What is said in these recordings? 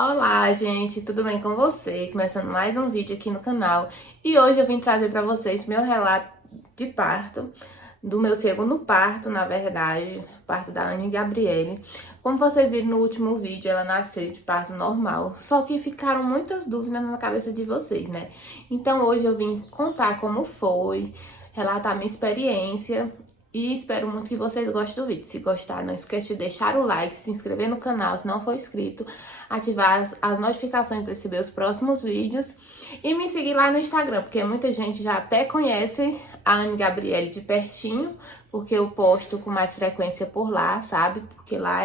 Olá, gente, tudo bem com vocês? Começando mais um vídeo aqui no canal. E hoje eu vim trazer para vocês meu relato de parto, do meu segundo parto, na verdade, parto da Anne Gabriele. Como vocês viram no último vídeo, ela nasceu de parto normal, só que ficaram muitas dúvidas na cabeça de vocês, né? Então hoje eu vim contar como foi, relatar minha experiência. E espero muito que vocês gostem do vídeo. Se gostar, não esqueça de deixar o like, se inscrever no canal se não for inscrito, ativar as notificações para receber os próximos vídeos e me seguir lá no Instagram, porque muita gente já até conhece a Anne Gabriele de pertinho, porque eu posto com mais frequência por lá, sabe? Porque lá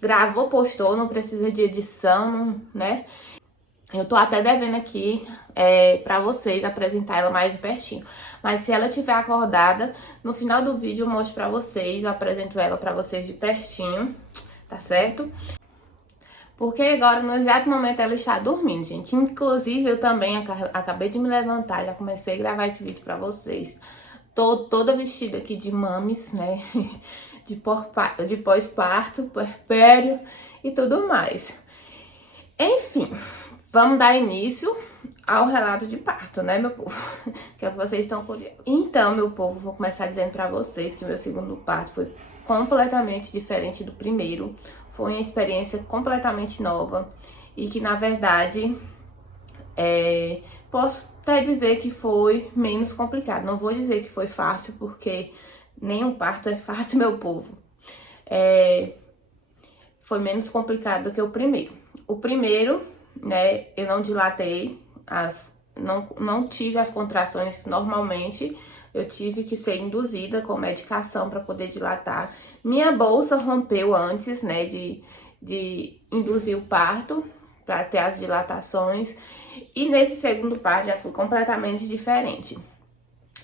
gravou, postou, não precisa de edição, né? Eu tô até devendo aqui pra vocês apresentar ela mais de pertinho. Mas se ela estiver acordada, no final do vídeo eu mostro pra vocês, eu apresento ela pra vocês de pertinho, tá certo? Porque agora, no exato momento, ela está dormindo, gente. Inclusive, eu também acabei de me levantar, já comecei a gravar esse vídeo pra vocês. Tô toda vestida aqui de mames, né? De pós-parto, puerpério e tudo mais. Enfim, vamos dar início ao relato de parto, né, meu povo? Que é o que vocês estão curiosos. Então, meu povo, vou começar dizendo pra vocês que meu segundo parto foi completamente diferente do primeiro. Foi uma experiência completamente nova e que, na verdade, posso até dizer que foi menos complicado. Não vou dizer que foi fácil, porque nenhum parto é fácil, meu povo. Foi menos complicado do que o primeiro. O primeiro, né, eu não dilatei, não tive as contrações normalmente, eu tive que ser induzida com medicação para poder dilatar. Minha bolsa rompeu antes, né, de induzir o parto, para ter as dilatações. E nesse segundo parto já foi completamente diferente.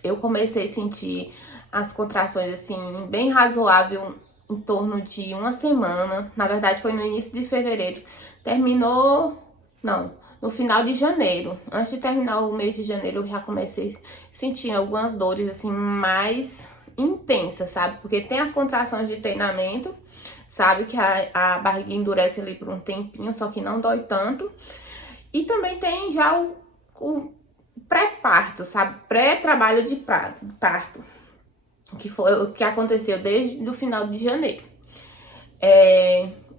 Eu comecei a sentir as contrações, assim, bem razoável em torno de uma semana. Na verdade, foi no início de fevereiro. Terminou... Não, no final de janeiro. Antes de terminar o mês de janeiro, eu já comecei a sentir algumas dores, assim, mais intensas, sabe? Porque tem as contrações de treinamento, sabe? Que a barriga endurece ali por um tempinho, só que não dói tanto. E também tem já o pré-parto, sabe? Pré-trabalho de parto, que foi o que aconteceu desde o final de janeiro.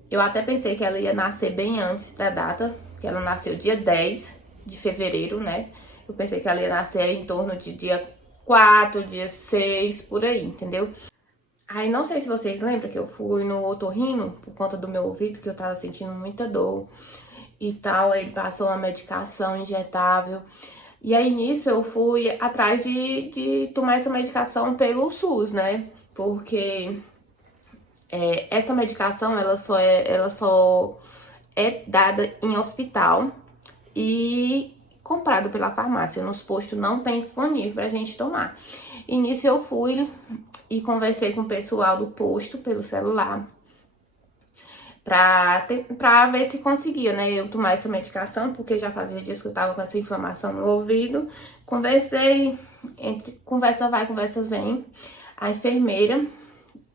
Eu até pensei que ela ia nascer bem antes da data, que ela nasceu dia 10 de fevereiro, né? Eu pensei que ela ia nascer em torno de dia 4, dia 6, por aí, entendeu? Aí não sei se vocês lembram que eu fui no otorrino por conta do meu ouvido, que eu tava sentindo muita dor e tal. Ele passou uma medicação injetável. E aí nisso eu fui atrás de tomar essa medicação pelo SUS, né? Porque essa medicação ela só é dada em hospital e comprado pela farmácia. Nos postos não tem disponível pra gente tomar. E nisso eu fui e conversei com o pessoal do posto pelo celular pra ver se conseguia, né, eu tomar essa medicação, porque já fazia dias que eu tava com essa inflamação no ouvido. Conversei, entre conversa vai, conversa vem, a enfermeira,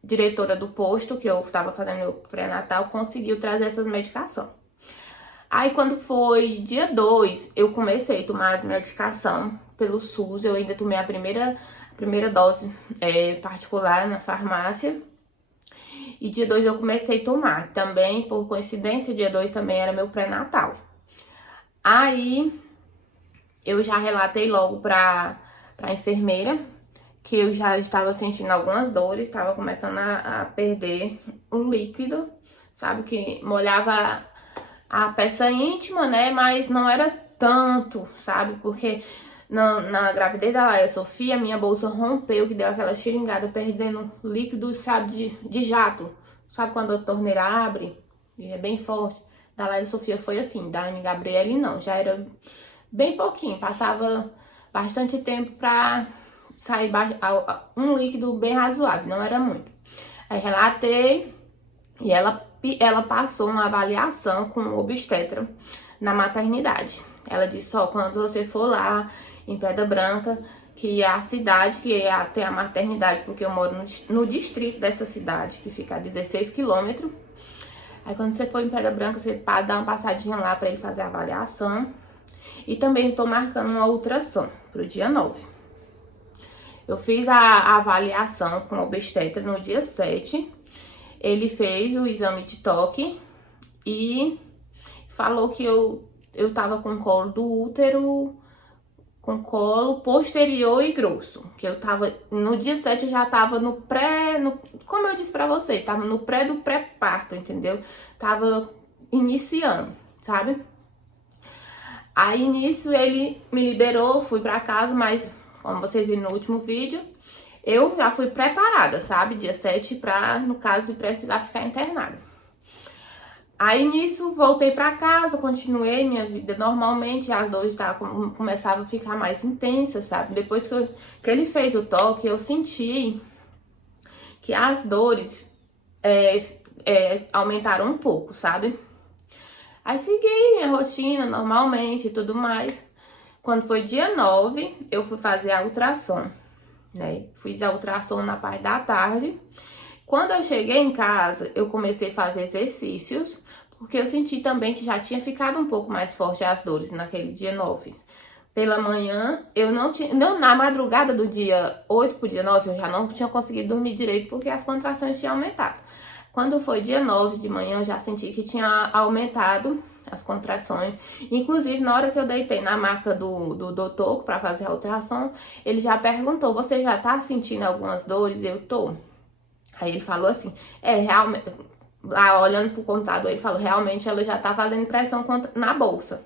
diretora do posto, que eu tava fazendo meu pré-natal, conseguiu trazer essas medicações. Aí quando foi dia 2, eu comecei a tomar medicação pelo SUS, eu ainda tomei a primeira dose particular na farmácia. E dia 2 eu comecei a tomar. Também, por coincidência, dia 2 também era meu pré-natal. Aí, eu já relatei logo pra enfermeira que eu já estava sentindo algumas dores, estava começando a perder o líquido, sabe? Que molhava a peça íntima, né? Mas não era tanto, sabe? Porque na gravidez da Laia Sofia, minha bolsa rompeu, que deu aquela xiringada, perdendo líquido, sabe, de jato. Sabe quando a torneira abre? E é bem forte. Da Laia Sofia foi assim, da Anne Gabriele não, já era bem pouquinho. Passava bastante tempo pra sair um líquido bem razoável, não era muito. Aí relatei e ela passou uma avaliação com o obstetra na maternidade. Ela disse, ó, quando você for lá em Pedra Branca, que é a cidade que tem a maternidade, porque eu moro no distrito dessa cidade, que fica a 16 quilômetros, Aí quando você for em Pedra Branca, você dá uma passadinha lá pra ele fazer a avaliação. E também tô marcando uma ultrassom pro dia 9. Eu fiz a avaliação com o obstetra no dia 7. Ele fez o exame de toque e falou que eu tava com colo do útero, com colo posterior e grosso. Que eu tava, no dia 7 eu já tava no pré, como eu disse pra você, tava no pré do pré-parto, entendeu? Tava iniciando, sabe? Aí nisso ele me liberou, fui pra casa, mas como vocês viram no último vídeo, eu já fui preparada, sabe? Dia 7 pra, no caso de precisar ficar internada. Aí nisso voltei pra casa, continuei minha vida normalmente, as dores começavam a ficar mais intensas, sabe? Depois que ele fez o toque, eu senti que as dores aumentaram um pouco, sabe? Aí segui minha rotina normalmente e tudo mais. Quando foi dia 9, eu fui fazer a ultrassom, né? Fiz a ultrassom na parte da tarde. Quando eu cheguei em casa, eu comecei a fazer exercícios, porque eu senti também que já tinha ficado um pouco mais forte as dores naquele dia 9. Pela manhã, eu não tinha... na madrugada do dia 8 pro dia 9, eu já não tinha conseguido dormir direito, porque as contrações tinham aumentado. Quando foi dia 9 de manhã, eu já senti que tinha aumentado as contrações. Inclusive, na hora que eu deitei na maca do doutor para fazer a ultrassom, ele já perguntou, você já tá sentindo algumas dores? Eu tô. Aí ele falou assim, realmente, lá olhando pro computador, ele falou, realmente ela já tá fazendo pressão na bolsa.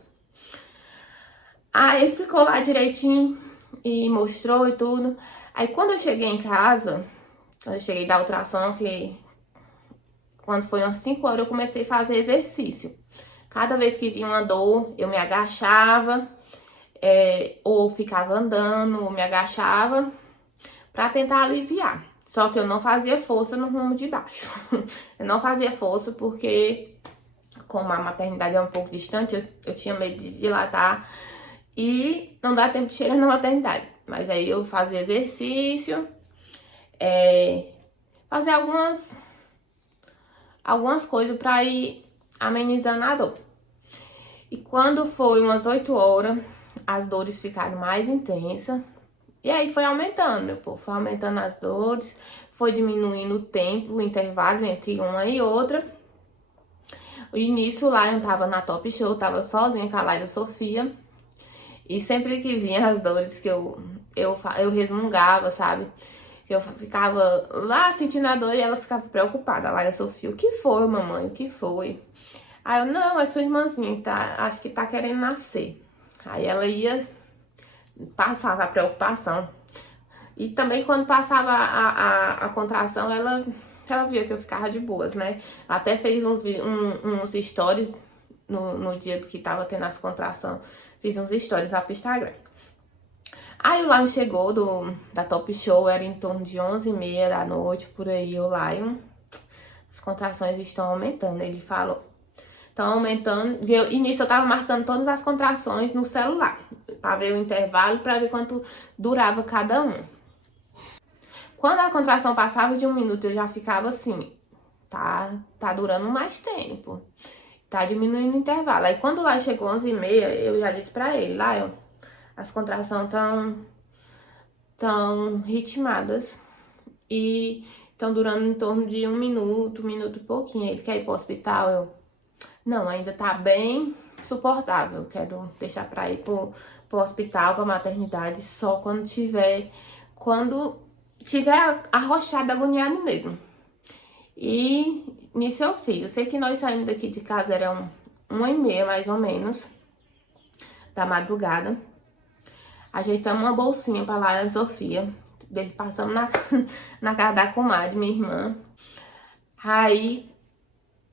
Aí ele explicou lá direitinho e mostrou e tudo. Aí quando eu cheguei em casa, quando eu cheguei da ultrassom, que quando foi umas 5 horas, eu comecei a fazer exercício. Cada vez que vinha uma dor, eu me agachava, ou ficava andando, ou me agachava, pra tentar aliviar. Só que eu não fazia força no rumo de baixo. Eu não fazia força porque, como a maternidade é um pouco distante, eu tinha medo de dilatar e não dá tempo de chegar na maternidade. Mas aí eu fazia exercício, fazia algumas coisas pra ir amenizando a dor. E quando foi umas 8 horas, as dores ficaram mais intensas. E aí foi aumentando, meu povo, foi aumentando as dores, foi diminuindo o tempo, o intervalo entre uma e outra. O início lá eu tava na Top Show, tava sozinha com a Laila Sofia. E sempre que vinha as dores que eu resmungava, sabe? Eu ficava lá sentindo a dor e ela ficava preocupada. A Laila Sofia, o que foi, mamãe? O que foi? Aí eu, não, é sua irmãzinha, tá? Acho que tá querendo nascer. Aí ela ia... passava a preocupação. E também quando passava a contração, ela via que eu ficava de boas, né? Até fez uns stories no dia que tava tendo as contrações. Fiz uns stories lá pro Instagram. Aí o Lion chegou da Top Show, era em torno de 11h30 da noite, por aí, o Lion. As contrações estão aumentando, ele falou. Estão aumentando, e nisso eu tava marcando todas as contrações no celular, pra ver o intervalo, pra ver quanto durava cada um. Quando a contração passava de 1 minuto, eu já ficava assim, tá durando mais tempo, tá diminuindo o intervalo. Aí quando lá chegou 11h30, eu já disse pra ele, Lion, as contrações tão ritmadas e estão durando em torno de 1 minuto, 1 minuto e pouquinho. Ele quer ir pro hospital? Eu... não, ainda tá bem suportável. Quero deixar pra ir pro hospital, pra maternidade, só quando tiver arrochado, agoniado mesmo. E nisso eu fiz. Eu sei que nós saímos daqui de casa, era 1h30 mais ou menos, da madrugada. Ajeitamos uma bolsinha pra Laila Sofia. Passamos na casa da comadre, minha irmã. Aí...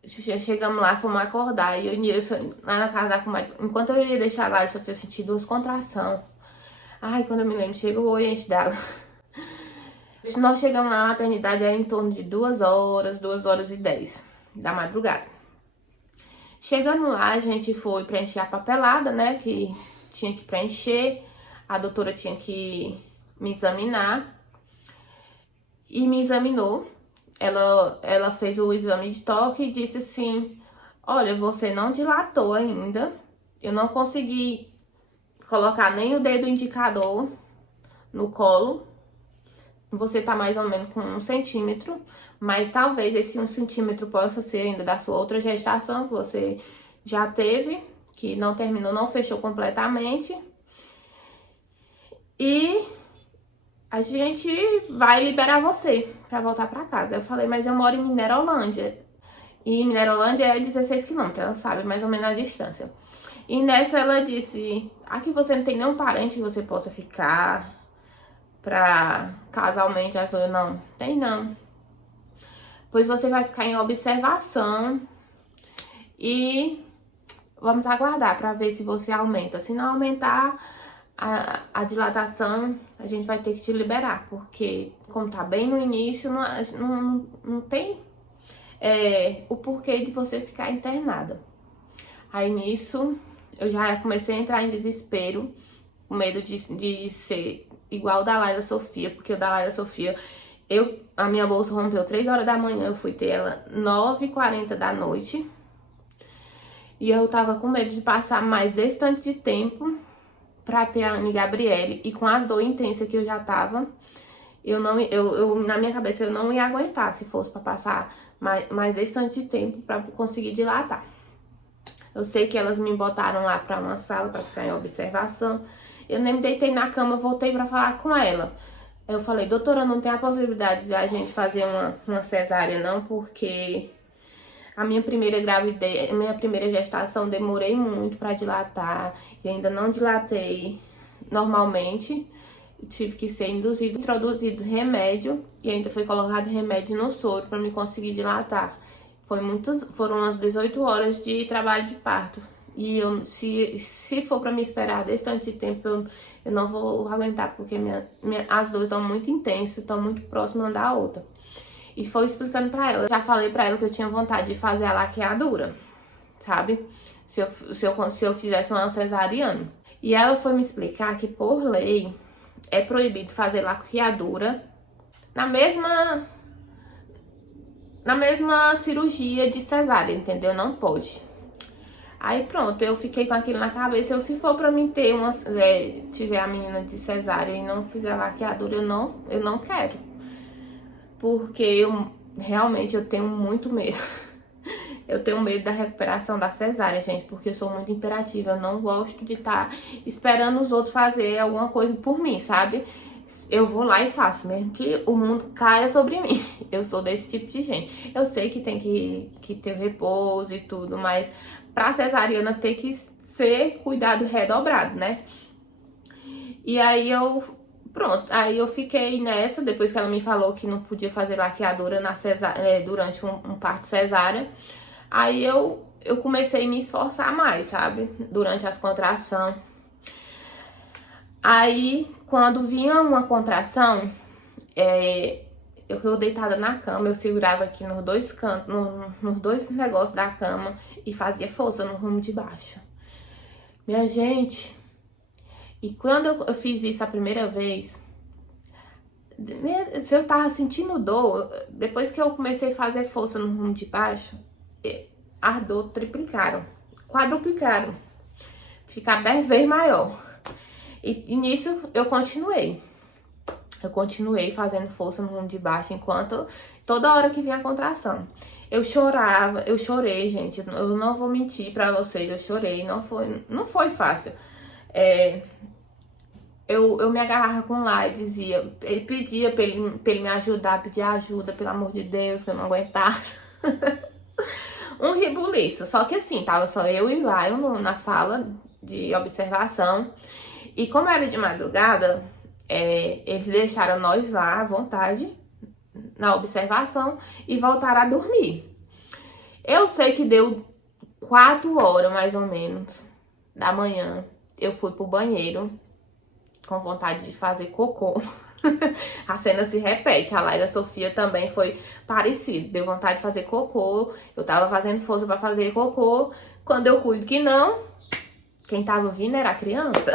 chegamos lá, fomos acordar. E eu lá na casa da comadre. Enquanto eu ia deixar lá, eu só senti 2 contrações. Ai, quando eu me lembro, chegou e enche d'água. Nós chegamos lá na maternidade, era em torno de 2 horas, 2h10 da madrugada. Chegando lá, a gente foi preencher a papelada, né? Que tinha que preencher. A doutora tinha que me examinar. E me examinou. ela fez o exame de toque e disse assim: olha, você não dilatou ainda. Eu não consegui colocar nem o dedo indicador no colo. Você tá mais ou menos com 1 centímetro, mas talvez esse 1 centímetro possa ser ainda da sua outra gestação que você já teve, que não terminou, não fechou completamente. E a gente vai liberar você pra voltar pra casa. Eu falei, mas eu moro em Minerolândia. E Minerolândia é 16 quilômetros, ela sabe mais ou menos a distância. E nessa ela disse, aqui você não tem nenhum parente que você possa ficar pra casualmente. Ela falou, não, tem não. Pois você vai ficar em observação e vamos aguardar pra ver se você aumenta. Se não aumentar a dilatação, a gente vai ter que te liberar, porque como tá bem no início, não tem o porquê de você ficar internada. Aí nisso, eu já comecei a entrar em desespero, com medo de ser igual o da Laila Sofia, porque o da Laila Sofia, a minha bolsa rompeu 3 horas da manhã, eu fui ter ela 9h40 da noite. E eu tava com medo de passar mais desse tanto de tempo pra ter a Anne Gabriele. E com as dores intensas que eu já tava, na minha cabeça eu não ia aguentar se fosse pra passar mais desse tanto de tempo pra conseguir dilatar. Eu sei que elas me botaram lá pra uma sala pra ficar em observação. Eu nem me deitei na cama, eu voltei pra falar com ela. Eu falei, doutora, não tem a possibilidade de a gente fazer uma cesárea não, porque a minha primeira gravidez, a minha primeira gestação, demorei muito pra dilatar e ainda não dilatei normalmente. Tive que ser introduzido remédio e ainda foi colocado remédio no soro pra me conseguir dilatar. Foram umas 18 horas de trabalho de parto. E se for pra me esperar desse tanto de tempo, eu não vou aguentar, porque as dores estão muito intensas, estão muito próximas uma da outra. E foi explicando pra ela. Já falei pra ela que eu tinha vontade de fazer a laqueadura, sabe? Se eu fizesse uma cesariana. E ela foi me explicar que, por lei, é proibido fazer laqueadura na mesma cirurgia de cesárea, entendeu? Não pode. Aí pronto, eu fiquei com aquilo na cabeça. Se for pra mim ter tiver a menina de cesárea e não fizer laqueadura, eu não quero. Porque realmente eu tenho muito medo. Eu tenho medo da recuperação da cesárea, gente, porque eu sou muito imperativa. Eu não gosto de estar esperando os outros fazer alguma coisa por mim, sabe? Eu vou lá e faço, mesmo que o mundo caia sobre mim. Eu sou desse tipo de gente. Eu sei que tem que ter repouso e tudo, mas pra cesariana tem que ser cuidado redobrado, né? E aí pronto, aí eu fiquei nessa, depois que ela me falou que não podia fazer laqueadura durante um parto cesárea. Aí eu comecei a me esforçar mais, sabe? Durante as contrações. Aí, quando vinha uma contração, eu deitada na cama, eu segurava aqui nos dois cantos, nos dois negócios da cama e fazia força no rumo de baixo. Minha gente, e quando eu fiz isso a primeira vez, se eu tava sentindo dor, depois que eu comecei a fazer força no rumo de baixo, as dores triplicaram, quadruplicaram, ficaram 10 vezes maior. E nisso eu continuei. Eu continuei fazendo força no rumo de baixo, enquanto toda hora que vinha a contração. Eu chorava, eu chorei, gente. Eu não vou mentir pra vocês, eu chorei. Não foi fácil. Eu me agarrava com lá e dizia, ele pedia pra ele me ajudar, pedia ajuda, pelo amor de Deus, que eu não aguentava. Um rebuliço. Só que assim, tava só eu e Lion na sala de observação. E como era de madrugada, eles deixaram nós lá à vontade, na observação, e voltaram a dormir. Eu sei que deu 4 horas, mais ou menos, da manhã. Eu fui pro banheiro, com vontade de fazer cocô. A cena se repete. A Laila Sofia também foi parecido. Deu vontade de fazer cocô. Eu tava fazendo força pra fazer cocô. Quando eu cuido que não, quem tava vindo era a criança.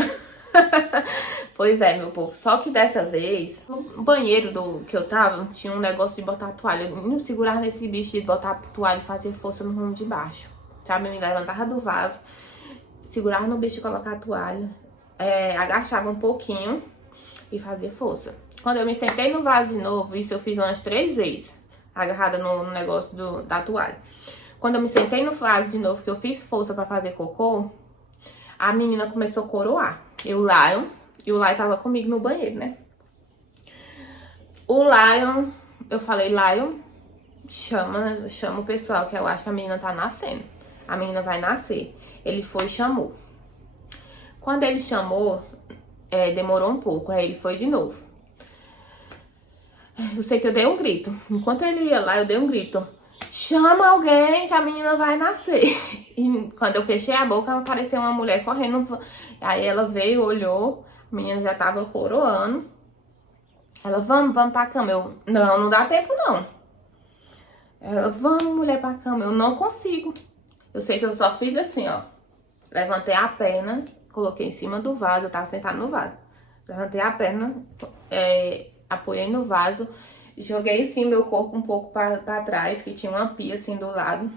Pois é, meu povo. Só que dessa vez, no banheiro que eu tava, tinha um negócio de botar a toalha. Eu não segurava nesse bicho de botar a toalha e fazer força no rumo de baixo. Sabe? Eu me levantava do vaso, segurava no bicho e colocava a toalha. Agachava um pouquinho e fazia força. Quando eu me sentei no vaso de novo, isso eu fiz umas 3 vezes, agarrada no negócio da toalha. Quando eu me sentei no vaso de novo, que eu fiz força pra fazer cocô, a menina começou a coroar. E o Lion tava comigo no banheiro, né? O Lion, eu falei, Lion, chama o pessoal, que eu acho que a menina tá nascendo. A menina vai nascer. Ele foi e chamou. Quando ele chamou, demorou um pouco, aí ele foi de novo. Eu sei que eu dei um grito. Enquanto ele ia lá, eu dei um grito. Chama alguém que a menina vai nascer. E quando eu fechei a boca, apareceu uma mulher correndo. Aí ela veio, olhou, a menina já tava coroando. Ela, vamos pra cama. Eu, não dá tempo não. Ela, vamos, mulher, pra cama. Eu não consigo. Eu sei que eu só fiz assim, ó. Levantei a perna, coloquei em cima do vaso, eu tava sentada no vaso. Levantei a perna, apoiei no vaso, joguei assim meu corpo um pouco pra trás, que tinha uma pia assim do lado.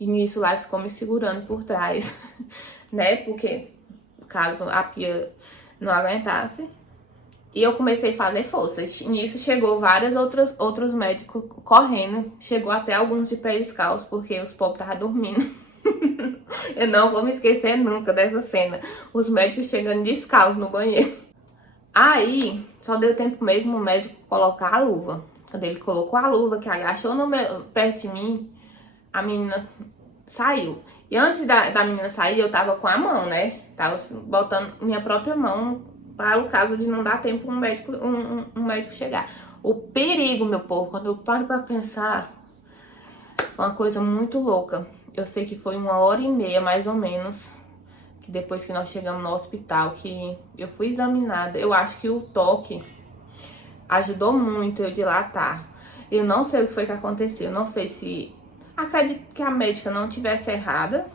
E nisso lá ficou me segurando por trás, né? Porque caso a pia não aguentasse. E eu comecei a fazer forças. Nisso chegou vários outros médicos correndo. Chegou até alguns de pé descalço, porque os pobres estavam dormindo. Eu não vou me esquecer nunca dessa cena. Os médicos chegando descalços no banheiro. Aí, só deu tempo mesmo o médico colocar a luva. Quando ele colocou a luva, que agachou perto de mim, a menina saiu. E antes da menina sair, eu tava com a mão, né? Tava botando minha própria mão para o caso de não dar tempo um médico chegar. O perigo, meu povo, quando eu paro pra pensar, foi uma coisa muito louca. Eu sei que foi 1h30, mais ou menos, que depois que nós chegamos no hospital, que eu fui examinada. Eu acho que o toque ajudou muito eu dilatar. Eu não sei o que foi que aconteceu. Não sei se... Acredito que a médica não tivesse errada,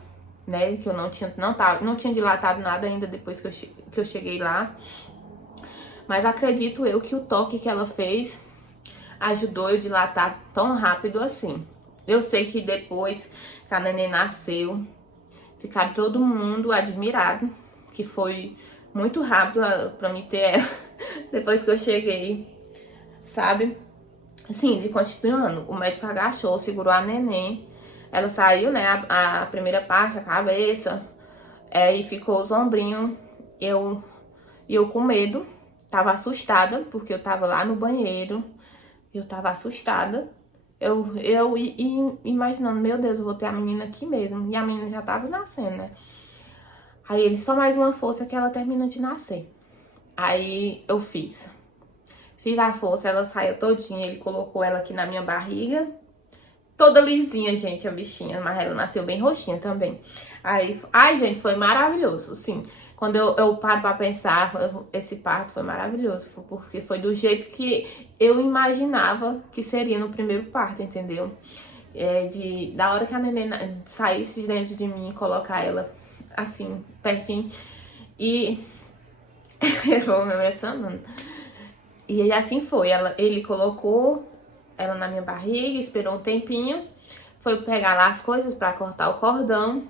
né? Que eu não tinha dilatado nada ainda depois que eu cheguei lá. Mas acredito eu que o toque que ela fez ajudou eu dilatar tão rápido assim. Eu sei que depois que a neném nasceu, ficaram todo mundo admirado, que foi muito rápido pra mim ter ela depois que eu cheguei, sabe? Assim, continuando, o médico agachou, segurou a neném, ela saiu, né, a primeira parte, a cabeça, e ficou os ombrinhos, eu com medo, tava assustada, porque eu tava lá no banheiro, eu tava assustada, eu imaginando, meu Deus, eu vou ter a menina aqui mesmo, e a menina já tava nascendo, né? Aí ele, só mais uma força que ela termina de nascer. Aí eu fiz a força, ela saiu todinha, ele colocou ela aqui na minha barriga, toda lisinha, gente, a bichinha, mas ela nasceu bem roxinha também. Aí, ai, gente, foi maravilhoso, assim. Quando eu paro pra pensar, esse parto foi maravilhoso, porque foi do jeito que eu imaginava que seria no primeiro parto, entendeu? Da hora que a neném saísse de dentro de mim e colocar ela, assim, pertinho, e eu vou me emocionando. E assim foi, ele colocou ela na minha barriga, esperou um tempinho, foi pegar lá as coisas pra cortar o cordão,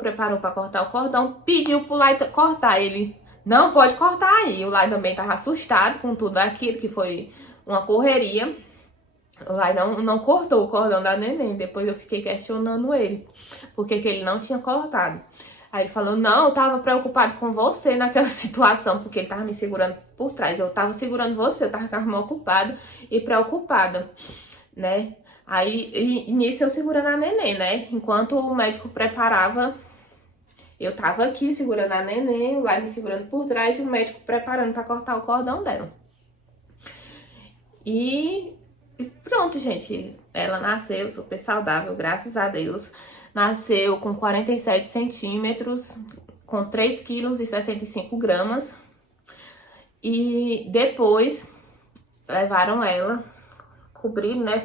preparou pra cortar o cordão, pediu pro Lai cortar. Ele, não pode cortar aí. O Lai também tava assustado com tudo aquilo, que foi uma correria. O Lai não cortou o cordão da neném. Depois eu fiquei questionando ele, porque que ele não tinha cortado. Aí ele falou, não, eu tava preocupado com você naquela situação, porque ele tava me segurando por trás. Eu tava segurando você, eu tava com a mão ocupada e preocupada, né? Aí, nisso eu segurando a neném, né? Enquanto o médico preparava, eu tava aqui segurando a neném, o Lai me segurando por trás e o médico preparando pra cortar o cordão dela. E pronto, gente. Ela nasceu super saudável, graças a Deus. Nasceu com 47 centímetros, com 3,65 kg. E depois levaram ela, cobriram, né?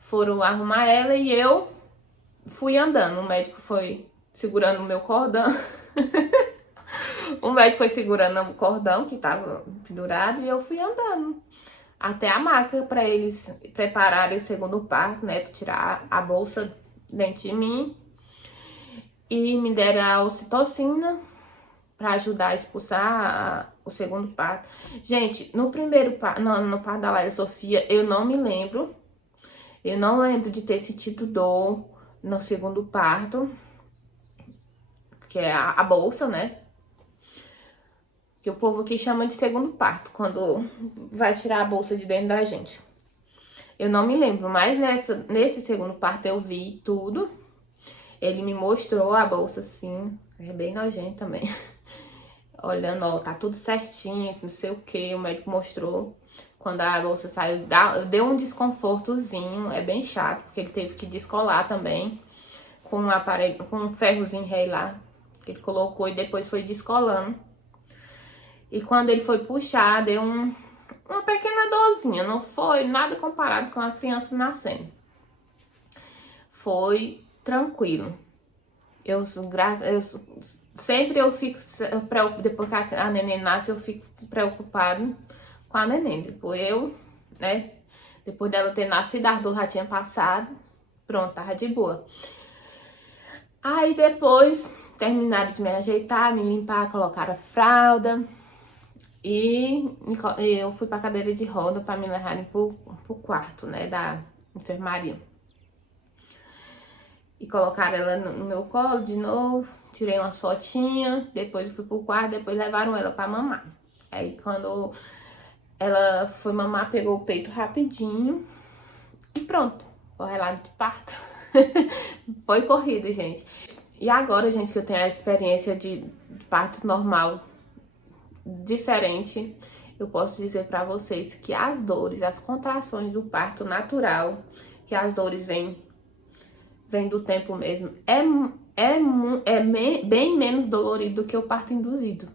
Foram arrumar ela e eu fui andando. O médico foi segurando o meu cordão. O médico foi segurando o cordão que tava pendurado e eu fui andando até a maca para eles prepararem o segundo parto, né? Pra tirar a bolsa dentro de mim. E me deram a ocitocina para ajudar a expulsar o segundo parto. Gente, no primeiro parto, no parto da Laila Sofia, eu não me lembro. Eu não lembro de ter sentido dor no segundo parto, que é a bolsa, né? Que o povo aqui chama de segundo parto, quando vai tirar a bolsa de dentro da gente. Eu não me lembro, mas nesse segundo parto eu vi tudo. Ele me mostrou a bolsa assim, é bem nojento também. Olhando, ó, tá tudo certinho, não sei o que, o médico mostrou. Quando a bolsa saiu, deu um desconfortozinho, é bem chato, porque ele teve que descolar também com um aparelho, com um ferrozinho rei lá, que ele colocou e depois foi descolando. E quando ele foi puxar, deu uma pequena dorzinha, não foi nada comparado com a criança nascendo. Foi tranquilo. Sempre eu fico preocupada, depois que a neném nasce, eu fico preocupado com a neném. Depois né, depois dela ter nascido, a dor já tinha passado, pronto, tava de boa. Aí depois terminaram de me ajeitar, me limpar, colocaram a fralda e eu fui pra cadeira de roda pra me levarem pro quarto, né, da enfermaria. E colocaram ela no meu colo de novo, tirei umas fotinhas, depois eu fui pro quarto, depois levaram ela pra mamar. Aí quando ela foi mamar, pegou o peito rapidinho e pronto, o relato de parto. Foi corrido, gente. E agora, gente, que eu tenho a experiência de parto normal diferente, eu posso dizer pra vocês que as dores, as contrações do parto natural, que as dores vêm do tempo mesmo, bem menos dolorido do que o parto induzido,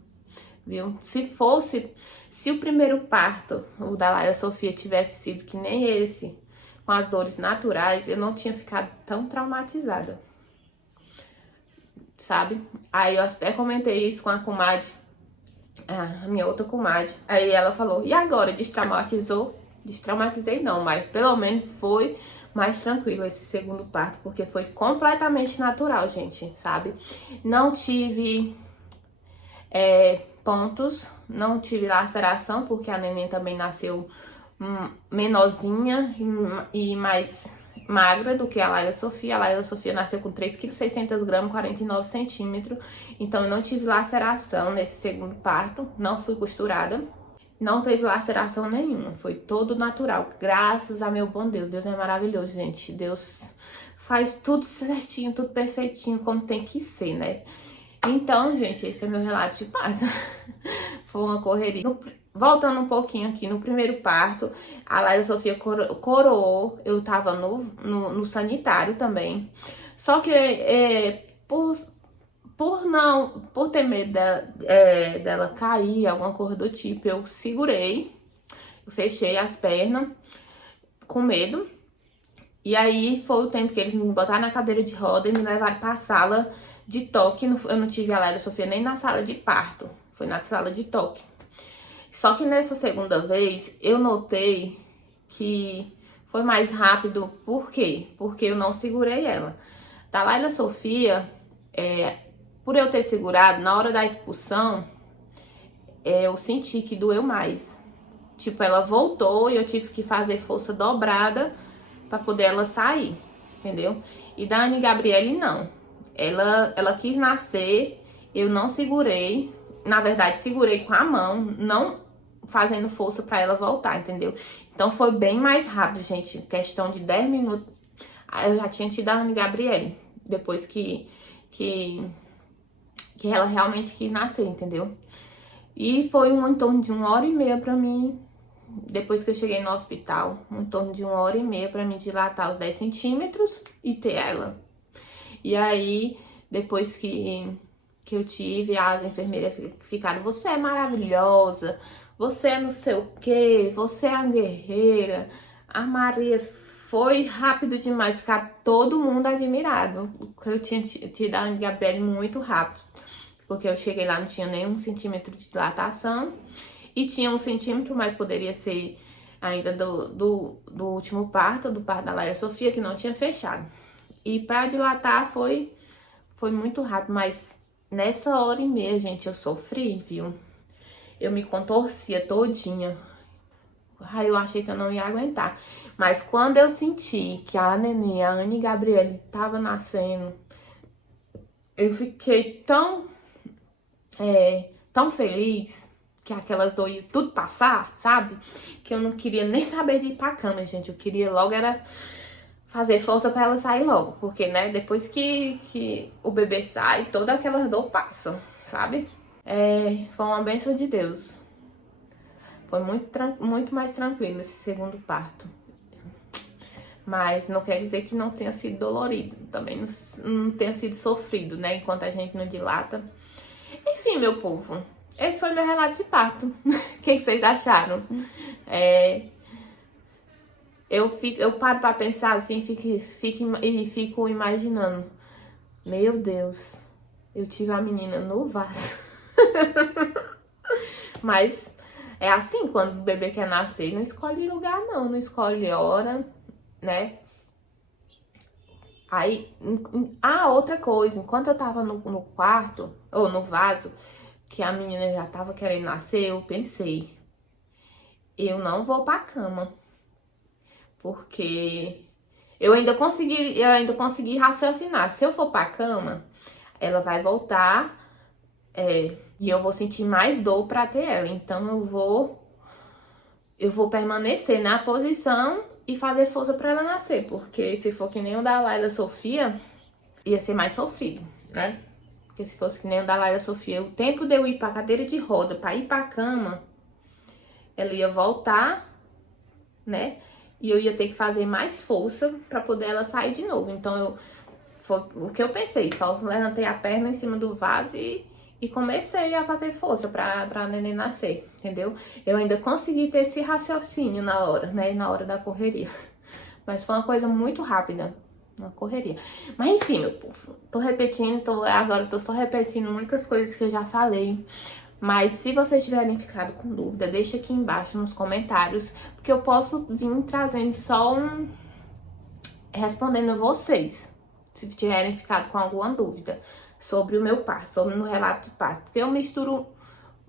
viu? Se o primeiro parto, o da Laila Sofia, tivesse sido que nem esse, com as dores naturais, eu não tinha ficado tão traumatizada, sabe? Aí eu até comentei isso com a comadre, a minha outra comadre. Aí ela falou, e agora, destraumatizou? Destraumatizei não, mas pelo menos foi mais tranquilo esse segundo parto, porque foi completamente natural, gente, sabe? Não tive pontos, não tive laceração, porque a neném também nasceu menorzinha e mais magra do que a Laila Sofia. A Laila Sofia nasceu com 3,6 kg, 49 centímetros, então eu não tive laceração nesse segundo parto, não fui costurada. Não teve laceração nenhuma, foi todo natural, graças a meu bom Deus. Deus é maravilhoso, gente. Deus faz tudo certinho, tudo perfeitinho, como tem que ser, né? Então, gente, esse é meu relato de parto. Foi uma correria. Voltando um pouquinho aqui, no primeiro parto, a Laila Sofia coroou, eu tava no sanitário também. Só que por ter medo dela cair, alguma coisa do tipo, eu segurei, eu fechei as pernas com medo. E aí foi o tempo que eles me botaram na cadeira de roda e me levaram pra sala de toque. Eu não tive a Laila Sofia nem na sala de parto, foi na sala de toque. Só que nessa segunda vez eu notei que foi mais rápido. Por quê? Porque eu não segurei ela. Da Laila Sofia, por eu ter segurado, na hora da expulsão, eu senti que doeu mais. Tipo, ela voltou e eu tive que fazer força dobrada pra poder ela sair, entendeu? E da Anne Gabriele, não. Ela quis nascer, eu não segurei. Na verdade, segurei com a mão, não fazendo força pra ela voltar, entendeu? Então foi bem mais rápido, gente. Questão de 10 minutos, eu já tinha tido a Anne Gabriele. Depois que ela realmente quis nascer, entendeu? E foi em torno de 1h30 pra mim, depois que eu cheguei no hospital, em torno de 1h30 pra mim dilatar os 10 centímetros e ter ela. E aí, depois que eu tive, as enfermeiras ficaram, você é maravilhosa, você é não sei o que, você é a guerreira. A Maria, foi rápido demais, ficar todo mundo admirado. Eu tinha tido a Anne Gabriele muito rápido. porque eu cheguei lá, não tinha nem 1 centímetro de dilatação, e tinha 1 centímetro, mas poderia ser ainda do último parto, do parto da Laia Sofia, que não tinha fechado. E pra dilatar foi muito rápido, mas nessa hora e meia, gente, eu sofri, viu? Eu me contorcia todinha. Aí eu achei que eu não ia aguentar. Mas quando eu senti que a neném, a Anne Gabriele, tava nascendo, eu fiquei tão feliz que aquelas dores iam tudo passar, sabe? Que eu não queria nem saber de ir pra cama, gente. Eu queria logo era fazer força pra ela sair logo. Porque, né, depois que o bebê sai, toda aquela dor passa, sabe? Foi uma bênção de Deus. Foi muito mais tranquilo esse segundo parto. Mas não quer dizer que não tenha sido dolorido. Também não tenha sido sofrido, né? Enquanto a gente não dilata. Enfim, meu povo. Esse foi meu relato de parto. O que vocês acharam? Eu paro pra pensar assim e fico imaginando. Meu Deus, eu tive a menina no vaso. Mas é assim, quando o bebê quer nascer, não escolhe lugar não escolhe hora, né? Aí, outra coisa, enquanto eu tava no quarto, ou no vaso, que a menina já tava querendo nascer, eu pensei, eu não vou pra cama, porque eu ainda consegui raciocinar. Se eu for pra cama, ela vai voltar, e eu vou sentir mais dor pra ter ela. Então eu vou permanecer na posição e fazer força pra ela nascer. Porque se for que nem o da Laila Sofia, ia ser mais sofrido, né? Porque se fosse que nem o da Laila Sofia, o tempo de eu ir pra cadeira de roda, pra ir pra cama, ela ia voltar, né? E eu ia ter que fazer mais força pra poder ela sair de novo. Então, foi o que eu pensei. Só levantei a perna em cima do vaso e comecei a fazer força pra neném nascer, entendeu? Eu ainda consegui ter esse raciocínio na hora, né? Na hora da correria. Mas foi uma coisa muito rápida, uma correria. Mas enfim, meu povo, tô repetindo, agora tô só repetindo muitas coisas que eu já falei. Mas se vocês tiverem ficado com dúvida, deixa aqui embaixo nos comentários, porque eu posso vir trazendo só respondendo vocês, se tiverem ficado com alguma dúvida sobre o meu parto, sobre o meu relato de parto. Porque eu misturo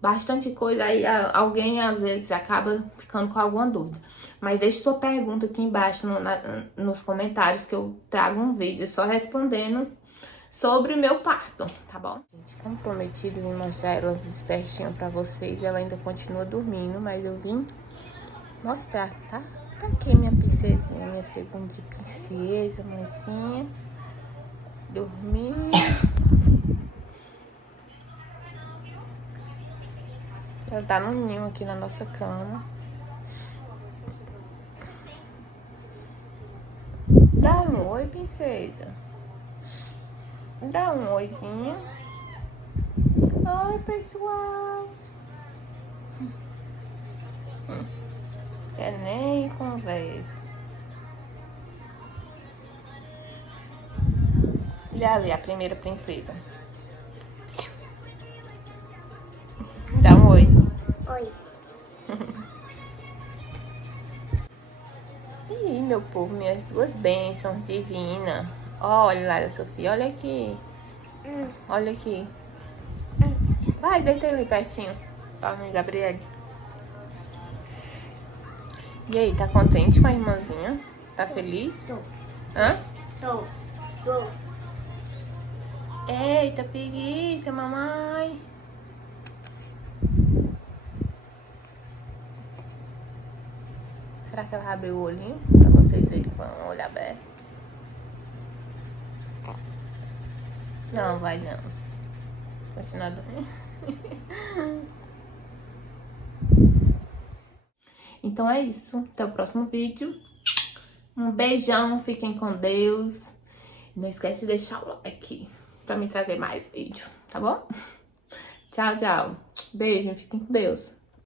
bastante coisa, aí alguém às vezes acaba ficando com alguma dúvida. Mas deixe sua pergunta aqui embaixo nos comentários, que eu trago um vídeo só respondendo sobre o meu parto, tá bom? Como prometido, vim mostrar ela de pertinho pra vocês. Ela ainda continua dormindo, mas eu vim mostrar, tá? Tá aqui minha princesinha, minha segunda princesa, mãezinha, dormindo. Ela tá no ninho aqui na nossa cama. Dá um oi, princesa. Dá um oizinho. Oi, pessoal. Quer nem conversa. Olha ali a primeira princesa. Dá um oi. Oi. Ih, meu povo, minhas duas bênçãos divinas. Olha, Laila Sofia, olha aqui. Olha aqui. Vai, deita ali pertinho. Fala, Gabriele. E aí, tá contente com a irmãzinha? Tá feliz? Tô. Hã? Tô. Eita, preguiça, mamãe. Será que ela abriu o olhinho? Pra vocês verem com o olho aberto. Não, vai não. Continua dormindo. Então é isso. Até o próximo vídeo. Um beijão. Fiquem com Deus. Não esquece de deixar o like pra me trazer mais vídeo, tá bom? Tchau, tchau. Beijo. Fiquem com Deus.